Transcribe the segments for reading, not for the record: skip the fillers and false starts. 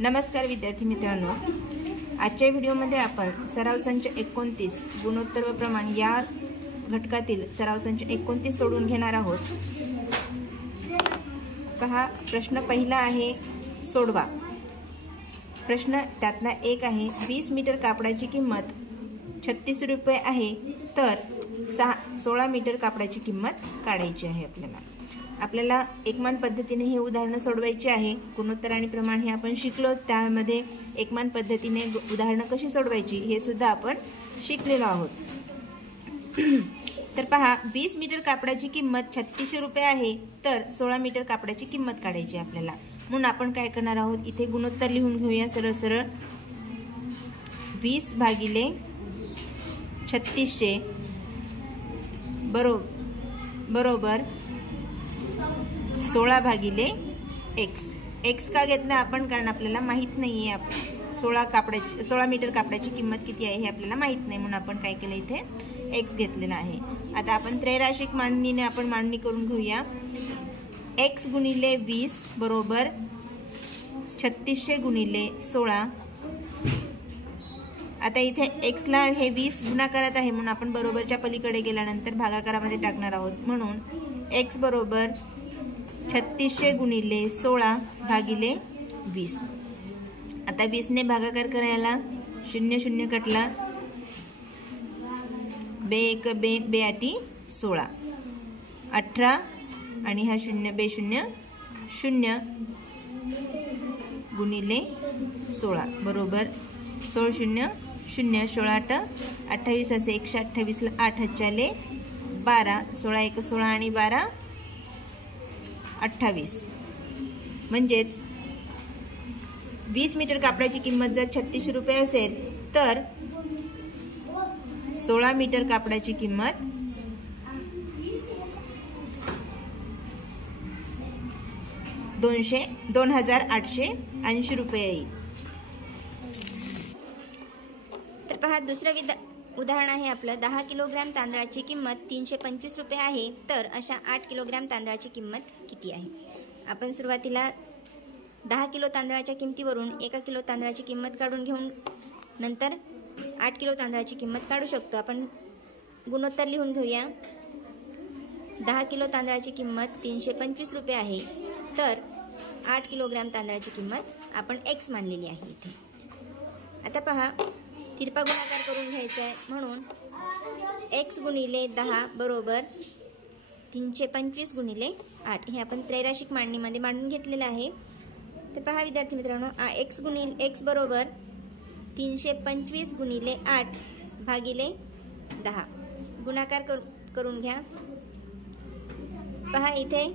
नमस्कार विद्यार्थी मित्रांनो, आजच्या व्हिडिओमध्ये आपण सराव संच 29 गुणोत्तर व प्रमाण या घटकातील सराव संच 29 सोडवून घेणार आहोत। पहा, प्रश्न पहिला आहे, सोडवा। प्रश्न त्यातला एक आहे, 20 मीटर कापडाची किंमत 36 रुपये आहे, तर 16 मीटर कापडाची किंमत काढायची आहे। आपल्याला एकमान पद्धतीने हे उदाहरण सोडवायचे आहे। गुणोत्तर आणि प्रमाण हे आपण शिकलो, त्यामध्ये एकमान पद्धतीने उदाहरण कशी सोडवायची हे सुद्धा आपण शिकलेलो आहोत। तर पहा, 20 मीटर कापडाची किंमत 36 रुपये आहे, तर 16 मीटर कापडाची किंमत काढायची आपल्याला। म्हणून आपण काय करणार आहोत, इथे गुणोत्तर लिहून घेऊया सरळ सरळ। 20 भागिले 3600 बरोबर 16 भागिले x। x का घेतला आपण, कारण आपल्याला माहित नाहीये 16 मीटर कापडाची किंमत किती आहे हे आपल्याला माहित नाही, म्हणून आपण काय केलं, इथे x घेतलेला आहे। आता आपण त्रैराशिक मांडणीने आपण मांडणी करून घेऊया। x गुणिले 20 बरोबर 3600 गुणिले 16। आता इथे x ला हे 20 गुणाकारात आहे, म्हणून आपण बरोबरच्या पलीकडे गेल्यानंतर भागाकारामध्ये टाकणार आहोत। म्हणून x बरोबर 3600 गुणिले 16 भागिले 20। आता 20 ने भागाकार करायला 0 0 कटला, बे 1 बे 8 16, 18 आणि हा 0 बे 0 0 गुणिले 16 बरोबर 16 0 0, 16 8 28 असे 128 ला 8 हातच्याले 12, 16 1 16 आणि 12 28। म्हणजेच 20 मीटर कापडाची किंमत जर 36 रुपये असेल, तर 16 मीटर कापडाची किंमत 2880 रुपये येईल। तर पहा, दुसरं उदाहरण आहे आपलं। 10 किलोग्रॅम तांदळाची किंमत 325 रुपये आहे, तर अशा 8 किलोग्रॅम तांदळाची किंमत किती आहे? आपण सुरुवातीला 10 किलो तांदळाच्या किमतीवरून 1 किलो तांदळाची किंमत काढून घेऊन नंतर 8 किलो तांदळाची किंमत काढू शकतो। आपण गुणोत्तर लिहून घेऊया। 10 किलो तांदळाची किंमत 325 रुपये आहे, तर 8 किलोग्रॅम तांदळाची किंमत आपण x मानलेली आहे इथे। आता पहा, तिरपा गुणाकार करून घ्यायचा आहे, म्हणून x गुणिले 10 बरोबर 325 गुणिले 8 हे आपण त्रैराशिक मांडणीमध्ये मांडून घेतलेलं आहे। तर पहा विद्यार्थी मित्रांनो, x बरोबर 325 गुणिले 8 भागिले 10 गुणाकार करून घ्या। पहा, इथे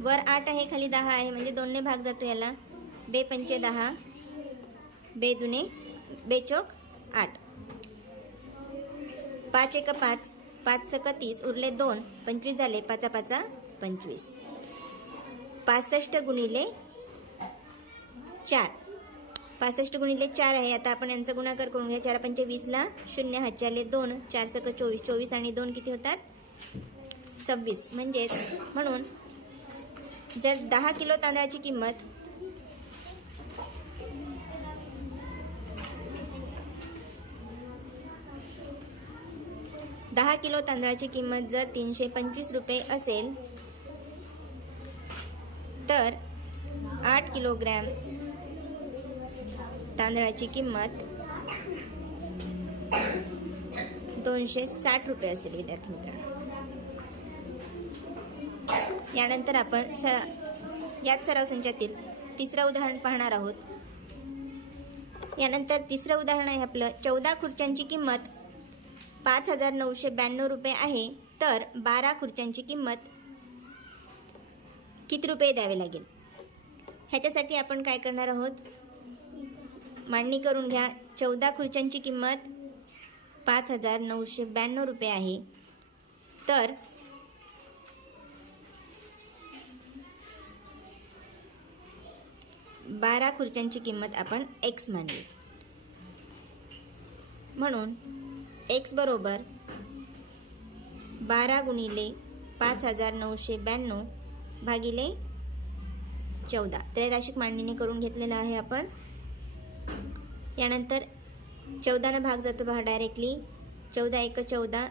वर 8 आहे, खाली 10 आहे, म्हणजे 2 ने भाग जातो याला। बे 5 10, बे दुने बे चौक 8, 5 1 5, 5 6 30 उरले 2, 25 झाले, 5 5 25, 65 गुणिले 4, 65 गुणिले 4 आहे। आता आपण यांचा गुणाकार करून घ्या। 4 5 20 ला 0 हातच्याले 2, 4 6 24, 24 आणि 2 किती होतात? 26। म्हणून जर 10 किलो तांदळाची किंमत 10 किलो तांदळाची किंमत जर 325 रुपये असेल, तर 8 किलोग्रॅम तांदळाची किंमत 260 रुपये असेल विद्यार्थी मित्रांनो। यानंतर आपण याच सराव संचातील तिसरं उदाहरण पाहणार आहोत। यानंतर तिसरं उदाहरण आहे आपलं। 14 खुर्च्यांची किंमत 5992 रुपये आहे, तर 12 खुर्च्यांची किंमत किती रुपये द्यावे लागेल? ह्याच्यासाठी आपण काय करणार आहोत, मांडणी करून घ्या। 14 खुर्च्यांची किंमत 5992 रुपये आहे, तर 12 खुर्च्यांची किंमत आपण x मानली। म्हणून x बरोबर 12 गुणिले 5992 भागिले 14 त्रैराशिक मांडणीने करून घेतलेला आहे आपण. यानंतर 14 भाग जातो पहा डायरेक्टली. 14 एक 14,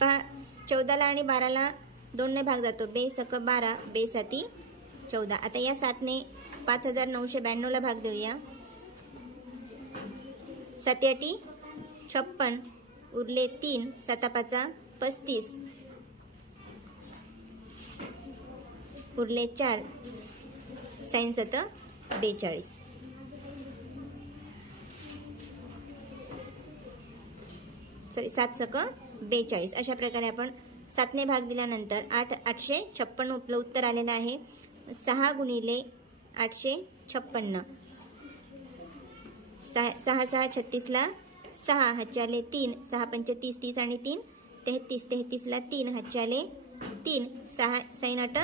पहा 14ला आणि 12ला 2ने भाग जातो. 2 सक 12, 2 साती 14. आता या 7ने 5992ला भाग देऊया. 7 8 56, उरले 3, 7 5 35, उरले 4, 6 7 42. सॉरी 7 सक 42. अशा प्रकारे आपण 7ने भाग दिल्यानंतर 856 आपलं उत्तर आलेलं आहे. 6 गुणिले 856, 6 6 36ला 6, हातच्याले 3, 6 5 30, 30 आणि 3 33, 33ला 3, हातच्याले 3, 6 6 8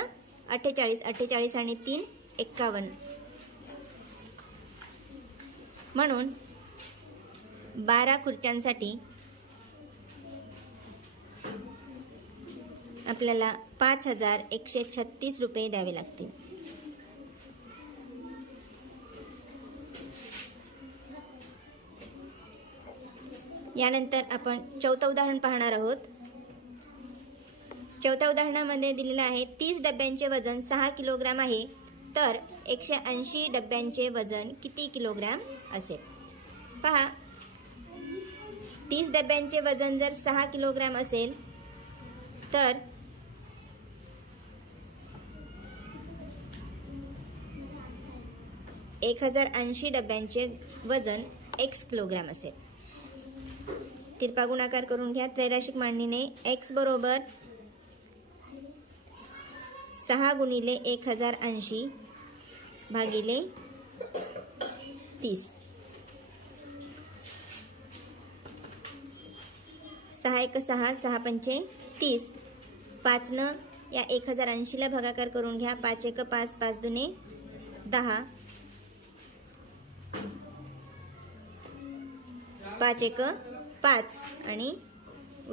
48, 48 आणि 3 51. म्हणून 12 खुर्च्यांसाठी आपल्याला 5136 रुपये द्यावे लागतील. यानंतर आपण चौथं उदाहरण पाहणार आहोत. चौथ्या उदाहरणामध्ये दिलेलं आहे 30 डब्यांचे वजन 6 किलोग्राम आहे, तर 180 डब्यांचे वजन किती किलोग्राम असेल. पहा 30 डब्यांचे वजन जर 6 किलोग्राम असेल तर 1080 डब्यांचे वजन x किलोग्राम असेल. तिरपा गुणाकार करून घ्या त्रैराशिक मांडणीने. x बरोबर 6 गुणिले 1080 भागिले 30. 6 1 6, 6 5 30. 5 या 1080ला भागाकार करून घ्या. 5 1 5, 5 2 10, 5 1 5 आणि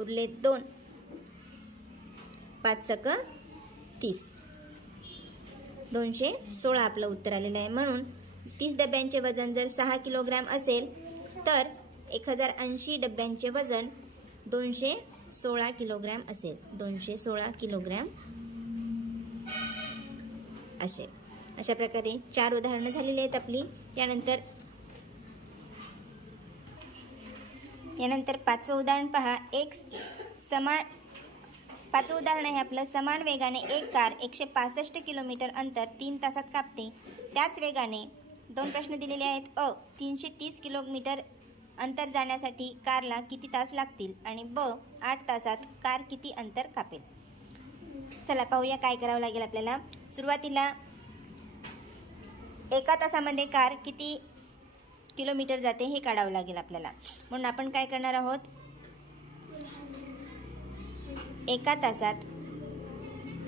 उरले 2, 5 सक 30, 216 आपलं उत्तर आलेलं आहे. म्हणून 30 डब्यांचे वजन जर 6 किलोग्राम असेल तर 1080 डब्यांचे वजन 216 किलोग्राम असेल. 216 किलोग्राम असेल. अशा प्रकारे 4 उदाहरणं झालेली आहेत आपली. यानंतर 5वं उदाहरण पहा. पाचवं उदाहरण आहे आपलं. समान वेगाने एक कार 165 किलोमीटर अंतर 3 तासात कापते. त्याच वेगाने 2 प्रश्न दिलेले आहेत. 330 किलोमीटर अंतर जाण्यासाठी कारला किती तास लागतील आणि 8 तासात कार किती अंतर कापेल. चला पाहूया काय करावं लागेल आपल्याला. सुरुवातीला 1 तासामध्ये कार किती किलोमीटर जाते हे काढावं लागेल आपल्याला. म्हणून आपण काय करणार आहोत. 1 तासात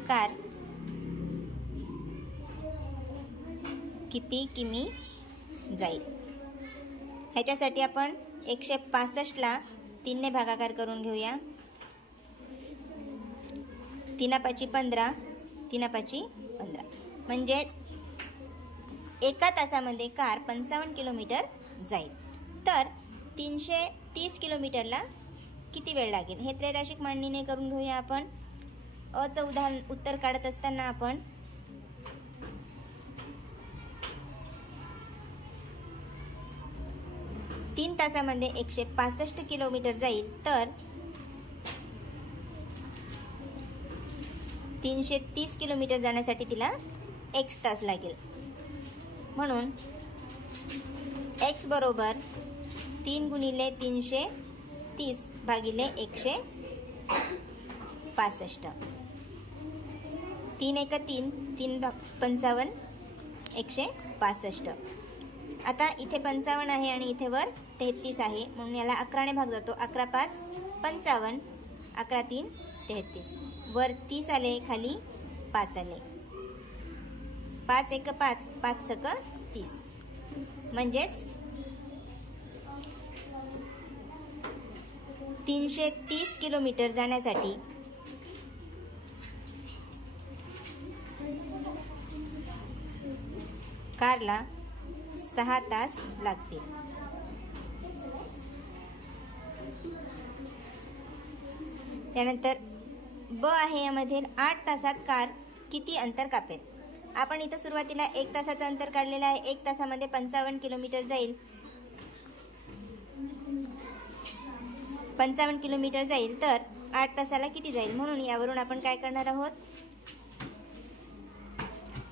कार किती किमी जाईल ह्याच्यासाठी आपण 165ला 3ने भागाकार करून घेऊया. 3 5 15, 3 5 15 म्हणजेच 1 तासामध्ये कार 55 किलोमीटर जाईल. तर 330 किलोमीटरला किती वेळ लागेल हे त्रैराशिक मांडणीने करून घेऊया आपण. उदाहरण उत्तर काढत असताना आपण 3 तासामध्ये 165 किलोमीटर जाईल तर 330 किलोमीटर जाण्यासाठी तिला x तास लागेल. म्हणून x बरोबर 3 गुणिले 330 भागिले 165. 3 1 3, 3 55, 165. आता इथे 55 आहे आणि इथे वर 33 आहे म्हणून याला 11ने भाग जातो. 11 5 55, 11 3 33. वर 30 आले, खाली 5 आले. 5 1 5, 5 सक 30. म्हणजेच 330 किलोमीटर जाण्यासाठी कारला 6 तास लागतील. त्यानंतर ब आहे यामध्ये 8 तासात कार किती अंतर कापेल. आपण इथं सुरुवातीला 1 तासाचं अंतर काढलेलं आहे. 1 तासामध्ये 55 किलोमीटर जाईल. 55 किलोमीटर जाईल तर 8 तासाला किती जाईल. म्हणून यावरून आपण काय करणार आहोत,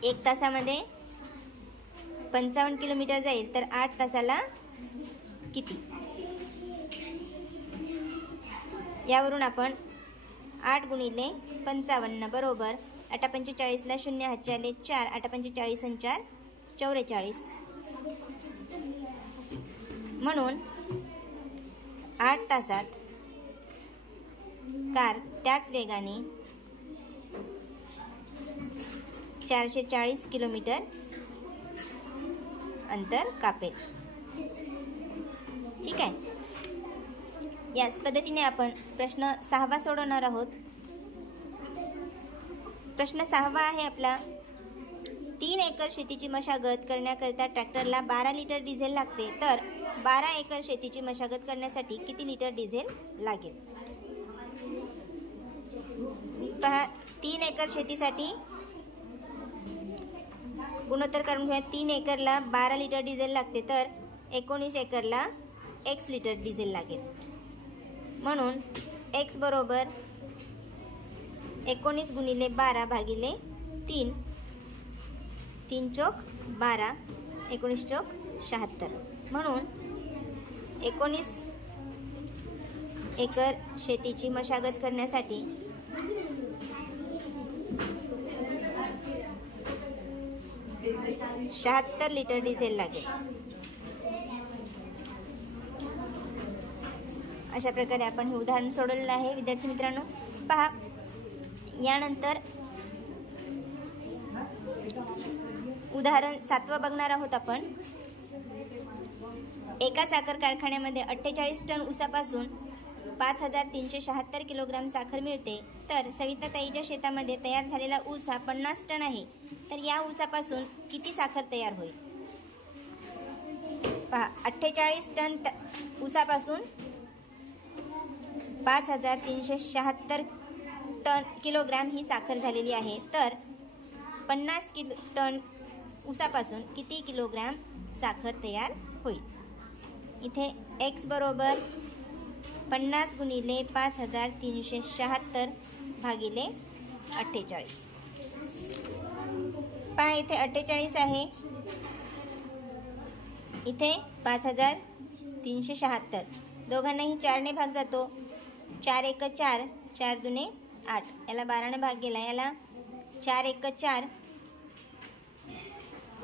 1 तासामध्ये 55 किलोमीटर जाईल तर 8 तासाला किती. यावरून आपण 8 गुणिले 55 बरोबर 8 45ला 0 हातचे आले 4. 8 45 आणि 4 44. म्हणून 8 तासात कार त्याच वेगाने 440 किलोमीटर अंतर कापेल. ठीक आहे. याच पद्धतीने आपण प्रश्न 6वा सोडवणार आहोत. प्रश्न 6वा आहे आपला, 3 एकर शेतीची मशागत करण्याकरिता ट्रॅक्टरला 12 लिटर डिझेल लागते, तर 12 एकर शेतीची मशागत करण्यासाठी किती लिटर डिझेल लागेल. पहा, 3 एकर शेतीसाठी गुणोत्तर करून घेऊया. 3 एकरला 12 लिटर डिझेल लागते तर 19 एकरला x लिटर डिझेल लागेल. म्हणून x बरोबर 19 गुणिले 12 भागिले 3. 3 चौक 12, 19 चौक 76. म्हणून 19 एकर शेतीची मशागत करण्यासाठी 76 लिटर डिझेल लागेल. अशा प्रकारे आपण हे उदाहरण सोडवलेलं आहे विद्यार्थी मित्रांनो. पहा, यानंतर उदाहरण 7वा बघणार आहोत आपण. एका साखर कारखान्यामध्ये 48 टन ऊसापासून 5376 किलोग्राम साखर मिळते, तर सविताताईच्या शेतामध्ये तयार झालेला ऊस हा 50 टन आहे, तर या ऊसापासून किती साखर तयार होईल. पहा, 48 टन ऊसापासून 5376 किलोग्राम ही साखर झालेली आहे, तर 50 टन ऊसापासून किती किलोग्राम साखर तयार होईल. इथे x बरोबर 50 गुणिले 5376 भागिले 48. पहा, इथे 48 आहे, इथे 5376. दोघांनाही 4ने भाग जातो. 4 एक 4, 4 दुने 8. याला 12ने भाग गेला. याला 4 एक 4,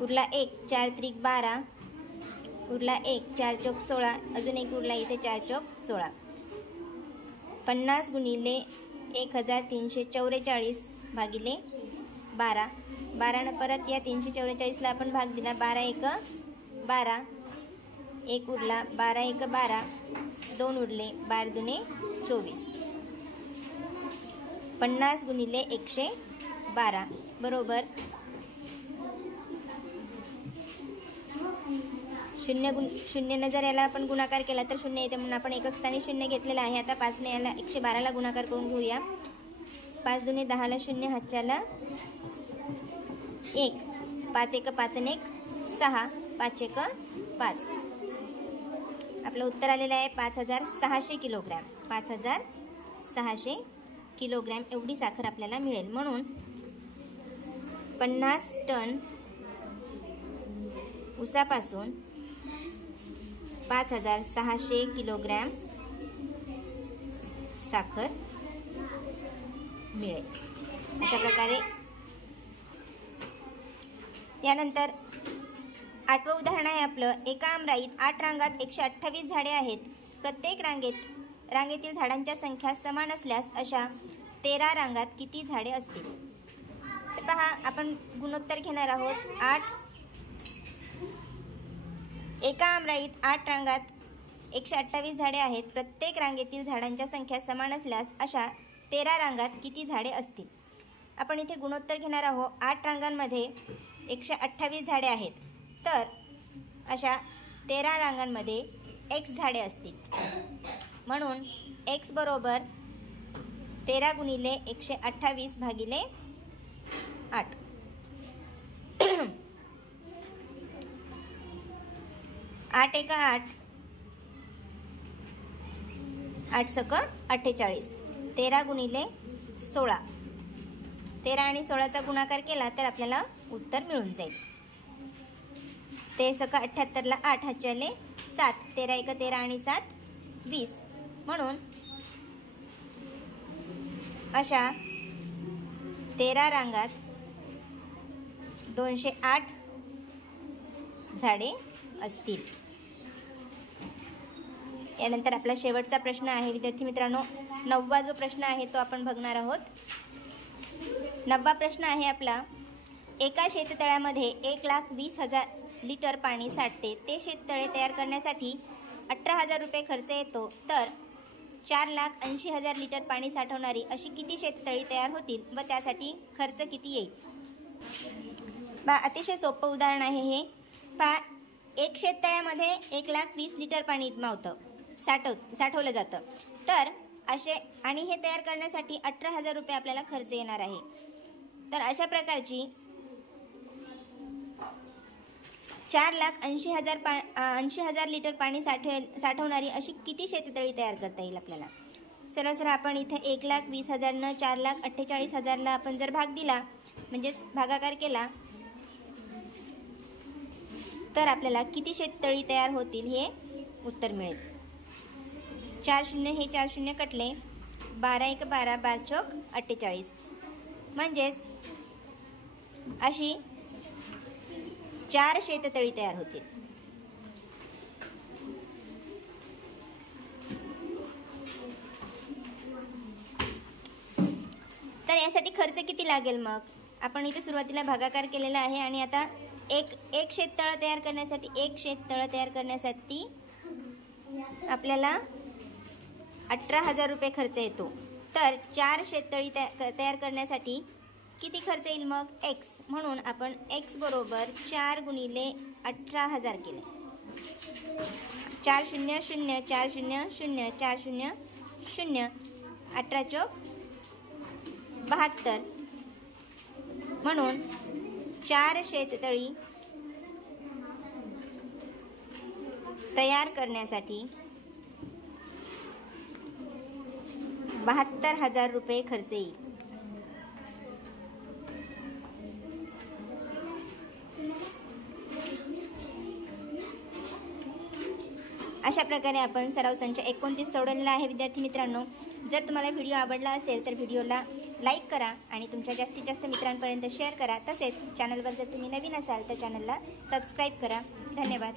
उरला 1, 4 त्रिक 12, उरला 1, 4 चौक 16, अजून एक उरला, इथे 4 चौक 16. 50 गुणिले 1344 भागिले 12. 12 परत या 344ला आपण भाग दिला. 12 एक 12, 1 उरला, 12 एक 12, 2 उरले, 12 दुने 24. 50 गुणिले 112 बरोबर 0 जर याला आपण गुणाकार केला तर 0 येते, म्हणून आपण एकक स्थानी 0 घेतलेला आहे. आता 5ने याला 112ला गुणाकार करून घेऊया. 5 दुने 10ला 0 हातच्याला 1, 5 एक 5 आणि 1 6, 5 एक 5. आपलं उत्तर आलेलं आहे 5600 किलोग्रॅम. 5600 किलोग्रॅम एवढी साखर आपल्याला मिळेल. म्हणून 50 टन ऊसापासून 5600 किलोग्रॅम साखर मिळेल. अशा प्रकारे यानंतर 8वं उदाहरण आहे आपलं. एका आमराईत 8 रांगात 128 झाडे आहेत. प्रत्येक रांगेतील झाडांच्या संख्या समान असल्यास अशा 13 रांगात किती झाडे असतील. तर पहा, आपण गुणोत्तर घेणार आहोत. एका आमराईत 8 रांगात 128 झाडे आहेत. प्रत्येक रांगेतील झाडांच्या संख्या समान असल्यास अशा 13 रांगात किती झाडे असतील? आपण इथे गुणोत्तर घेणार आहोत. 8 रांगांमध्ये 128 झाडे आहेत, तर अशा 13 रांगांमध्ये x झाडे असतील. म्हणून x बरोबर 13 गुणिले 128 भागिले 8. 8 एका 8, 8 सक 48. 13 गुणिले 16. 13 आणि 16चा गुणाकार केला तर आपल्याला उत्तर मिळून जाईल. 13 सक 78ला 8 हातचे आले 7. 13 एका 13 आणि 7 20. म्हणून अशा 13 रांगात 208 झाडे असतील. यानंतर आपला शेवटचा प्रश्न आहे विद्यार्थी मित्रांनो. 9वा जो प्रश्न आहे तो आपण बघणार आहोत. 9वा प्रश्न आहे आपला. एका शेततळ्यामध्ये 1,20,000 लिटर पाणी साठते. ते शेततळे तयार करण्यासाठी 18,000 रुपये खर्च येतो. तर 4,80,000 लिटर पाणी साठवणारी अशी किती शेततळी तयार होतील व त्यासाठी खर्च किती येईल? अतिशय सोपं उदाहरण आहे हे. एक शेततळ्यामध्ये 1,20,000 लिटर पाणी मावतं, साठवलं जातं. तर असे आणि हे तयार करण्यासाठी 18,000 रुपये आपल्याला खर्च येणार आहे. तर अशा प्रकारची 4,80,000 लिटर पाणी साठवणारी अशी किती शेततळी तयार करता येईल आपल्याला? सरळ आपण इथे 1,20,000 4,48,000ला आपण जर भाग दिला म्हणजेच भागाकार केला तर आपल्याला किती शेततळी तयार होतील हे उत्तर मिळेल. 4 शून्य हे 4 शून्य कटले. 12 एक 12, 12 चौक 48. म्हणजेच अशी 4 शेततळी तयार होतील. तर यासाठी खर्च किती लागेल मग? आपण इथे सुरुवातीला भागाकार केलेला आहे आणि आता एक शेततळ तयार करण्यासाठी आपल्याला 18,000 रुपये खर्च येतो. तर 4 शेततळी तयार करण्यासाठी किती खर्च येईल मग? x. म्हणून आपण x बरोबर 4 गुणिले 18,000 केले. 4 0 0 4 0 0 4 0 0 18 चौक 72. म्हणून 4 शेततळी तयार करण्यासाठी 72,000 रुपये खर्च येईल. अशा प्रकारे आपण सराव संच 29 सोडवलेला आहे विद्यार्थी मित्रांनो. जर तुम्हाला व्हिडिओ आवडला असेल तर व्हिडिओला लाईक करा आणि तुमच्या जास्तीत जास्त मित्रांपर्यंत शेअर करा. तसेच चॅनलवर जर तुम्ही नवीन असाल तर चॅनलला सबस्क्राईब करा. धन्यवाद.